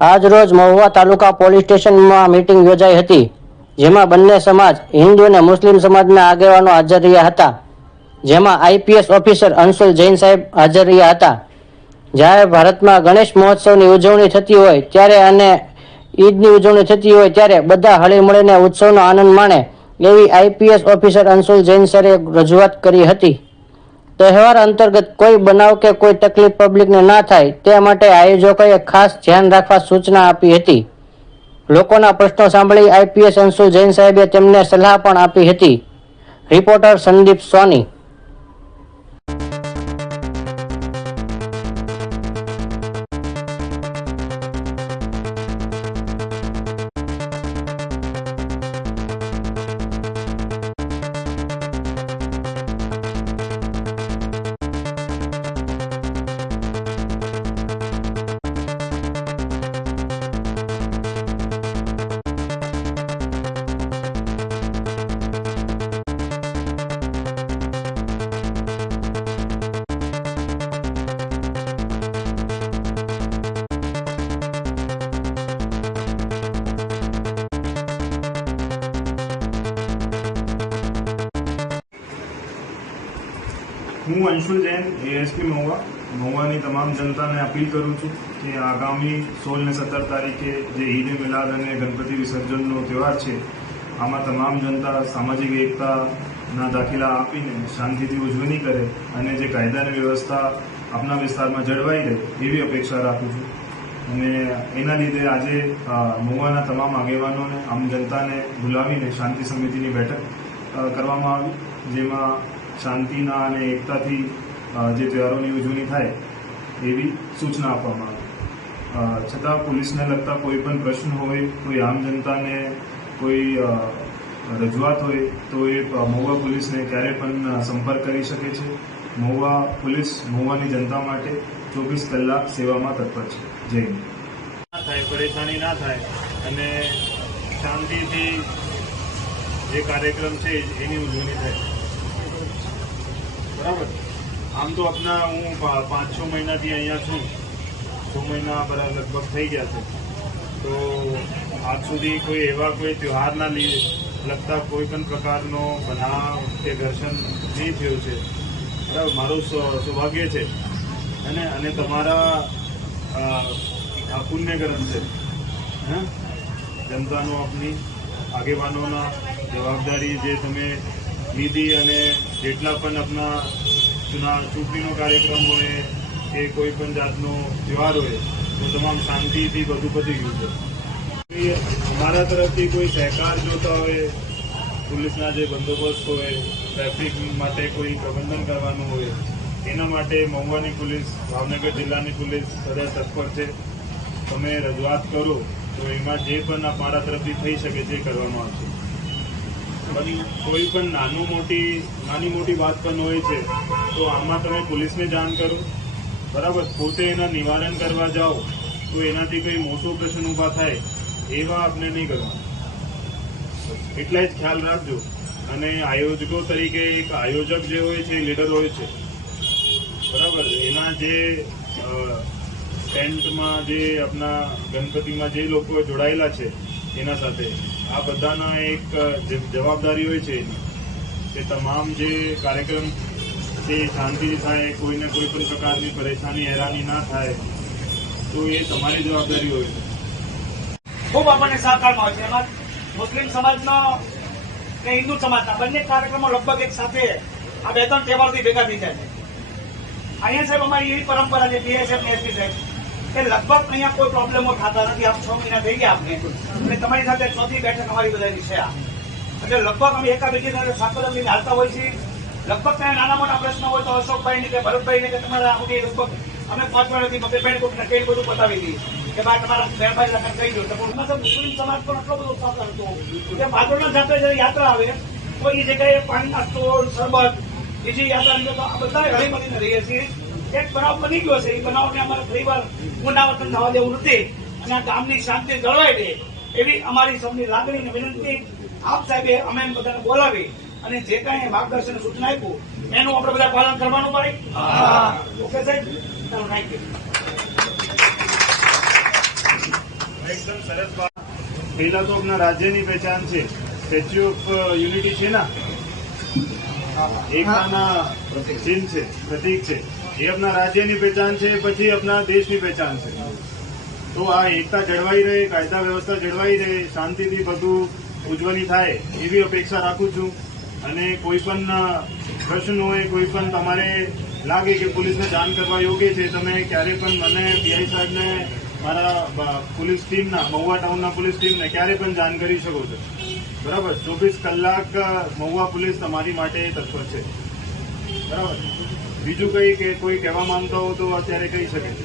આજ રોજ મહુવા તાલુકા પોલીસ સ્ટેશનમાં મીટિંગ યોજાઈ હતી, જેમાં બંને સમાજ હિન્દુ અને મુસ્લિમ સમાજના આગેવાનો હાજર રહ્યા હતા, જેમાં આઈપીએસ ઓફિસર અંશુલ જૈન સાહેબ હાજર રહ્યા હતા। જ્યારે ભારતમાં ગણેશ મહોત્સવની ઉજવણી થતી હોય ત્યારે અને ઈદની ઉજવણી થતી હોય ત્યારે બધા હળીમળીને ઉત્સવનો આનંદ માણે એવી આઈપીએસ ઓફિસર અંશુલ જૈન સરે રજૂઆત કરી હતી। તહેવાર અંતર્ગત કોઈ બનાવ કે કોઈ તકલીફ પબ્લિકને ના થાય તે માટે આયોજકોએ ખાસ ધ્યાન રાખવા સૂચના આપી હતી। લોકોના પ્રશ્નો સાંભળી આઈપીએસ અંશુલ જૈન સાહેબે તેમને સલાહ પણ આપી હતી। રિપોર્ટર સંદીપ સોની। હું અંશુલ જૈન એએસપી મહુવાની તમામ જનતાને અપીલ કરું છું કે આગામી 16 અને 17 તારીખે જે ઈદ મિલાદ અને ગણપતિ વિસર્જનનો તહેવાર છે, આમાં તમામ જનતા સામાજિક એકતાના દાખલા આપીને શાંતિથી ઉજવણી કરે અને જે કાયદાની વ્યવસ્થા આપણા વિસ્તારમાં જળવાઈ રહે એવી અપેક્ષા રાખું છું। અને એના લીધે આજે મહુવાના તમામ આગેવાનોને આમ જનતાને બોલાવીને શાંતિ સમિતિની બેઠક કરવામાં આવી, જેમાં શાંતિના અને એકતાથી જે તહેવારોની ઉજવણી થાય એવી સૂચના આપવામાં આવી। છતાં પોલીસને લગતા કોઈ પણ પ્રશ્ન હોય, કોઈ આમ જનતાને કોઈ રજૂઆત હોય તો એ મહુવા પોલીસને ક્યારે પણ સંપર્ક કરી શકે છે। મહુવા પોલીસ મહુવાની જનતા માટે 24 કલાક સેવામાં તત્પર છે। જય હિન્દ। ના થાય, પરેશાની ના થાય અને શાંતિથી જે કાર્યક્રમ છે એની ઉજવણી થાય। બરાબર। આમ તો આપણા હું 5-6 મહિનાથી અહીંયા છું, 6 મહિના લગભગ થઈ ગયા છે, તો આજ સુધી કોઈ એવા કોઈ તહેવારના લગતા કોઈ પણ પ્રકારનો બનાવ કે ઘર્ષણ નહીં થયું છે। બરાબર, મારું સૌભાગ્ય છે અને તમારા આ પુણ્યકર્મ છે। જનતાનો આપની આગેવાનોના જવાબદારી જે તમે લીધી અને જેટલા પણ આપણા ચૂંટણીનો કાર્યક્રમ હોય કે કોઈ પણ જાતનો તહેવાર હોય તો તમામ શાંતિથી બધું પતી ગયું છે। અમારા તરફથી કોઈ સહકાર જોતા હોય, પોલીસના જે બંદોબસ્ત હોય, ટ્રાફિક માટે કોઈ પ્રબંધન કરવાનું હોય, એના માટે મહુવાની પોલીસ, ભાવનગર જિલ્લાની પોલીસ સદા તત્પર છે। તમે રજૂઆત કરો તો એમાં જે પણ અમારા તરફથી થઈ શકે તે કરવામાં આવશે। કોઈ પણ નાની મોટી વાત પણ હોય છે તો આમાં તમે પોલીસને જાણ કરો। બરાબર, પોતે એના નિવારણ કરવા જાઓ તો એનાથી કોઈ મોટો પ્રશ્ન ઊભા થાય એવા આપણે નહીં કરવાનું, એટલા જ ખ્યાલ રાખજો। અને આયોજકો તરીકે એક આયોજક જે હોય છે એ લીડર હોય છે, બરાબર। એના જે ટેન્ટમાં જે આપણા ગણપતિમાં જે લોકો જોડાયેલા છે એના સાથે આ બધાના એક જવાબદારી હોય છે કે તમામ જે કાર્યક્રમ તે શાંતિથી થાય, કોઈને કોઈ પણ પ્રકારની પરેશાની હેરાની ના થાય, તો એ તમારી જવાબદારી હોય છે। ખૂબ આપણને સહકારમાં હોય છે। એમાં મુસ્લિમ સમાજનો કે હિન્દુ સમાજના બંને કાર્યક્રમો લગભગ એક સાથે આ 2-3 તહેવારથી ભેગા થઈ જાય છે। અહીંયા સાહેબ અમારી એવી પરંપરા છે બીએસએફ ને એસપી સાહેબ કે લગભગ અહીંયા કોઈ પ્રોબ્લેમો થતા નથી। આમ 6 મહિના થઈ ગયા આપણે અને તમારી સાથે 4થી બેઠક અમારી બધાની છે। એટલે લગભગ અમે એકાબીજી સાથે સાકર લઈને હાલતા હોય છીએ। લગભગ ત્યાં નાના મોટા પ્રશ્નો હોય તો અશોકભાઈ કે ભરતભાઈ કે તમારા લગભગ અમે 5 વર્ષથી બબે કોઈકને કઈ બધું બતાવી દઈએ કે ભાઈ તમારા મહેરબાની લખન કહી દો તો મુસ્લિમ સમાજ પણ એટલો બધો સહકાર હતો કે ભાદરના જાતે જયારે યાત્રા આવે તો એ જગ્યાએ પાણીના સ્ટોલ, શરબત, બીજી યાત્રા આ બધા હળીમળીને રહીએ છીએ। એક બનાવ બની ગયો છે, એ બનાવને અમારે ફરીવાર પુનરાવર્તન થવા દેવું નથી અને આ ગામની શાંતિ જળવાઈ રહે એવી અમારી સૌની લાગણી અને વિનંતી। આપ સાહેબે અમે બધાને બોલાવી અને જે કાંઈ માર્ગદર્શન સૂચના આપ્યું એનું આપણે બધા પાલન કરવાનું ભાઈ। ઓકે સાહેબ, થેન્ક યુ। एकदम सरस बात। पहला तो अपना राज्य की पहचान છે સ્ટેચ્યુ ઓફ યુનિટી છે ના એકતાના ચિહ્ન છે પ્રતીક છે એ આપણા રાજ્યની પહેચાન છે પછી આપણા દેશની પહેચાન છે તો આ એકતા જળવાઈ રહે કાયદા વ્યવસ્થા જળવાઈ રહે શાંતિથી બધું ઉજવણી થાય એવી અપેક્ષા રાખું છું અને કોઈ પણ પ્રશ્ન હોય કોઈ પણ તમારે લાગે કે પોલીસને જાણ કરવા યોગ્ય છે તમે ક્યારે પણ મને પીઆઈ સાહેબને મારા પોલીસ ટીમના મહુવા ટાઉનના પોલીસ ટીમને ક્યારે પણ જાણ કરી શકો છો બરાબર 24 કલાક મહુવા પોલીસ તમારી માટે તત્પર છે બરાબર બીજું કંઈ કે કોઈ કહેવા માંગતા હો તો અત્યારે કહી શકે છે